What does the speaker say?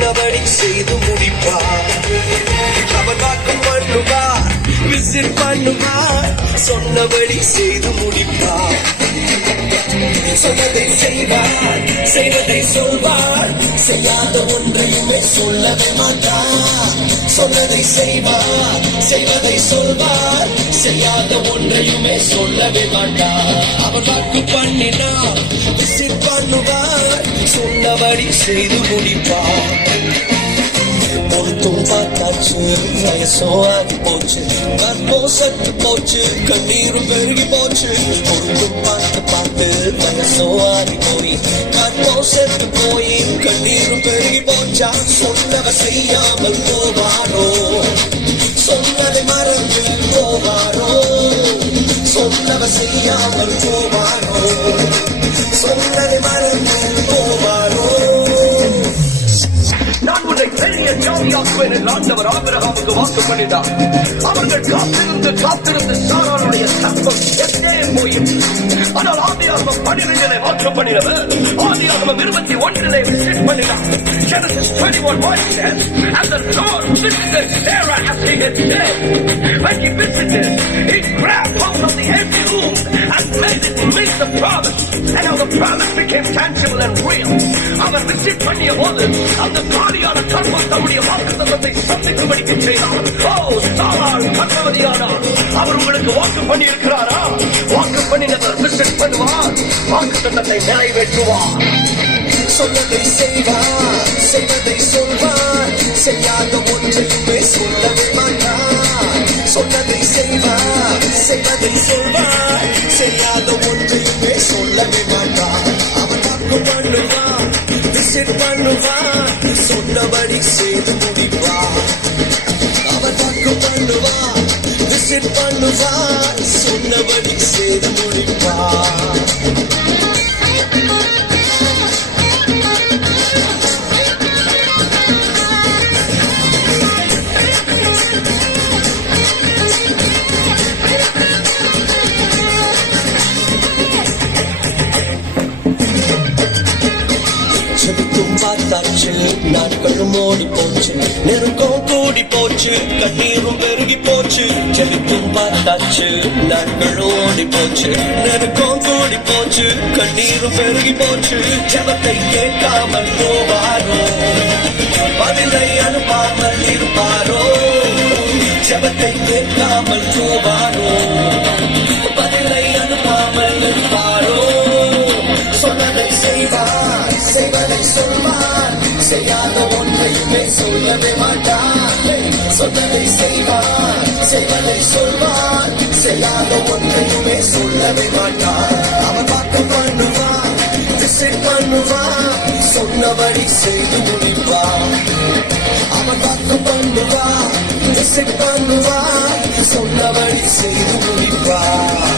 சொன்னபடி செய்து முடிப்பார். அவர் வாக்கு பண்ணுவார், விசிட் பண்ணுவார், சொன்னபடி செய்து முடிப்பார். சொன்னதை செய்வார், செய்வதை சொல்வார், செய்யாத ஒன்றையுமே சொல்லவே மாட்டார். சொன்னதை செய்வார், செய்வதை சொல்வார், செய்யாத ஒன்றையுமே சொல்லவே மாட்டார். அவர் வாக்கு பண்ணினார், விசிட் பண்ணுவார், சொன்னபடி செய்து முடிப்பார். பொருத்தும் பார்த்தாச்சு, வயசோ ஆகி போச்சு, கற்போ சத்து போச்சு, கண்ணீரும் பெருகி போச்சு. பொருத்தும் பார்த்து பார்த்து வயசோ ஆகி போய், கற்போ செத்து போய், கண்ணீரும் பெருகி போச்சா. சொன்னவ செய்யாமல் போவாரோ, சொன்னதை மறந்து போவாரோ, சொன்னவ செய்யாமல் போவாரோ, சொன்னதை மறந்து போவாரோ. நான் உன்னை பெரிய ஜாதியாக்குவேன் என்று ஆண்டவர் ஆபிரகாமுக்கு வாக்கு பண்ணினார். அவர்கள் காத்திருந்து காத்திருந்து சாராளுடைய சத்தம் எங்கே போயும். ஆனால் ஆதியாகமம் 12 வாக்கு பண்ணினவர் ஆதியாகமம் 21 விசிட் பண்ணினார். Genesis 21 says, and the Lord visited Sarah as he had said. When he visited, he grabbed hold of the empty room and made it meet the promise. And how the promise became tangible and real. அவர் visit பண்ணிய போது அந்த காலியான கற்பம் தம்முடைய வாக்குத்தத்தத்தை சந்திக்கும்படிக்கு செய்தார். சாராள் கர்ப்பவதியானார். அவர் உங்களுக்கு வாக்கு பண்ணி இருக்கிறாரா? வாக்கு பண்ணினவர் விசிட் பண்ணுவார், வாக்குத்தத்தத்தை நிறைவேற்றுவார். சொன்னதை செய்வார், செய்வதை சொல்வார், செய்யாத ஒன்றையுமே சொல்லவே மாட்டார். சொன்னதை செய்வார், செய்வதை சொல்வார், செய்யாத ஒன்றையுமே சொல்லவே மாட்டார். அவர் வாக்கு பண்ணுவார், விசிட் பண்ணுவார், சொன்னபடி செய்து முடிப்பார். அவர் வாக்கு பண்ணுவார், விசிட் பண்ணுவார், சொன்னபடி செய்து முடிப்பார். பார்த்தாச்சு, நாட்களும் ஓடி போச்சு, நெருக்கம் கூடி போச்சு, கண்ணீரும் பெருகி போச்சு. செலுத்தும் பார்த்தாச்சு, நாட்களும் ஓடி போச்சு, நெருக்கம் கூடி போச்சு, கண்ணீரும் பெருகி போச்சு. ஜெபத்தை கேட்காமல் போவாரோ, பதிலை அனுப்பாமல் இருப்பாரோ. ஜெபத்தை கேட்காமல் போவாரோ, பதிலை அனுப்பாமல் இருப்பாரோ. சொன்னதை செய்வார், செய்வதை சொல்வார், செய்யாத ஒன்றையுமே சொல்லவே மாட்டார். சொன்னதை செய்வார், செய்வதை சொல்வார், செய்யாத ஒன்றையுமே சொல்லவே மாட்டார். அவர் வாக்கு பண்ணுவார், விசிட் பண்ணுவார், சொன்னபடி செய்து முடிப்பார். அவர் வாக்கு பண்ணுவார், விசிட் பண்ணுவார், சொன்னபடி செய்து முடிப்பார்.